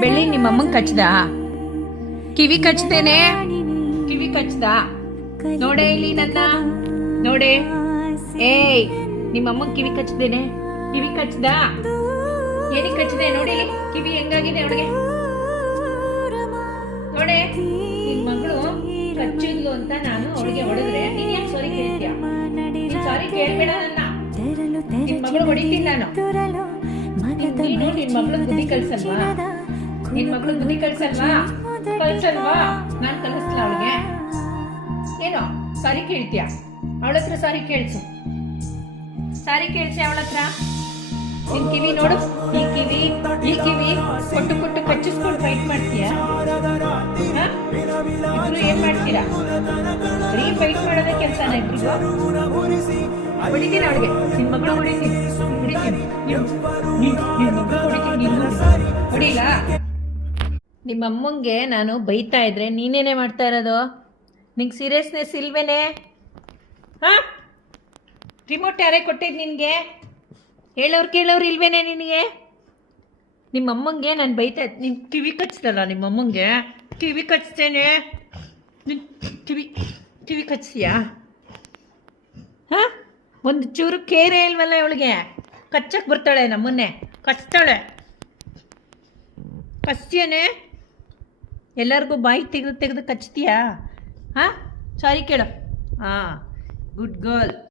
ಬೆಳ್ಳಿ ನಿಮ್ಮಮ್ಮಂಗೆ ಕಚ್ದ ಕಿವಿ ಕಚ್ತೇನೆ ಕಿವಿ ಕಚ್ದ ನೋಡೆ ಇಲ್ಲಿ ನನ್ನ ನೋಡೆ ಏಯ್ ನಿಮ್ಮಮ್ಮಂಗೆ ಕಿವಿ ಕಚ್ದೇನೆ ಕಿವಿ ಕಚ್ದ ಏನಿಗೆ ಕಚ್ದೆ ನೋಡಿ ಕಿವಿ ಹೆಂಗಾಗಿದೆ ಅವಳಿಗೆ ನೋಡೆ ನಿನ್ ಮಗಳು ಕಚ್ಚಿದ್ಲು ಅಂತ ನಾನು ಅವಳಿಗೆ ಹೊಡೆದ್ರೆ ನೀನ್ ಯಾಕೆ ಸಾರಿ ಕೇಳ್ತೀಯ ನೀನ್ ಸಾರಿ ಕೇಳ್ಬೇಡ ನನ್ನ ನಿನ್ ಮಗಳು ಹೊಡಿತೀನಿ ನಾನು ನೀನು ನಿನ್ ಮಗಳು ಬುದ್ಧಿ ಕಲ್ಸಲ್ವಾ ನಿನ್ ಮಗಳು ಬುದ್ಧಿ ಕಲ್ಸಲ್ವಾ ನಾನ್ ಕಲಿಸ್ಲ ಅವಳಿಗೆ ಏನೋ ಸಾರಿ ಕೇಳ್ತೀಯ ಅವಳ ಹತ್ರ ಸಾರಿ ಕೇಳ್ಸು ಅವಳ ಹತ್ರ ನಿನ್ ಕಿವಿ ನೋಡು ಈ ಕಿವಿ ಕೊಟ್ಟು ಕೊಟ್ಟು ಕಚ್ಚಿಸ್ಕೊಂಡು ಫೈಟ್ ಮಾಡ್ತೀಯ ಇಬ್ರು ಏನ್ ಮಾಡ್ತೀರಾ ಬರೀ ಫೈಟ್ ಮಾಡೋದೇ ಕೆಲ್ಸನ ಇಬ್ರಿಗೂ ಹೊಡಿತೀನಿ ಅವಳಿಗೆ ನಿನ್ ಮಗಳು ಹೊಡಿತೀನಿ ಹೊಡಿಲ್ಲ ನಿಮ್ಮ ಅಮ್ಮಂಗೆ ನಾನು ಬೈತಾ ಇದ್ರೆ ನೀನೇನೇ ಮಾಡ್ತಾ ಇರೋದು ನಿಂಗೆ ಸೀರಿಯಸ್ನೆಸ್ ಇಲ್ವೇನೆ ರಿಮೋಟ್ ಯಾರೇ ಕೊಟ್ಟಿದ್ದು ನಿನಗೆ ಕೇಳೋರು ಇಲ್ವೇನೆ ನಿನಗೆ ನಿಮ್ಮ ಅಮ್ಮಂಗೆ ನಾನು ಬೈತಾ ನಿನ್ನ ಕಿವಿ ಕಚ್ತಲ್ಲ ನಿಮ್ಮ ಅಮ್ಮಂಗೆ ಕಿವಿ ಕಚ್ತೇನೆ ನಿನ್ನ ಕಿವಿ ಕಚ್ತೀಯಾ ಒಂದು ಚೂರು ಕೇರೆ ಇಲ್ವಲ್ಲ ಇವಳಿಗೆ ಕಚ್ಚಕ್ಕೆ ಬರ್ತಾಳೆ ನಮ್ಮನ್ನೇ ಕಚ್ತಾಳೆ ಕಚ್ತೀಯನೇ ಎಲ್ಲರಿಗೂ ಬಾಯಿ ತೆಗೆದು ಕಚ್ತೀಯಾ ಸಾರಿ ಕೇಳು ಗುಡ್ ಗರ್ಲ್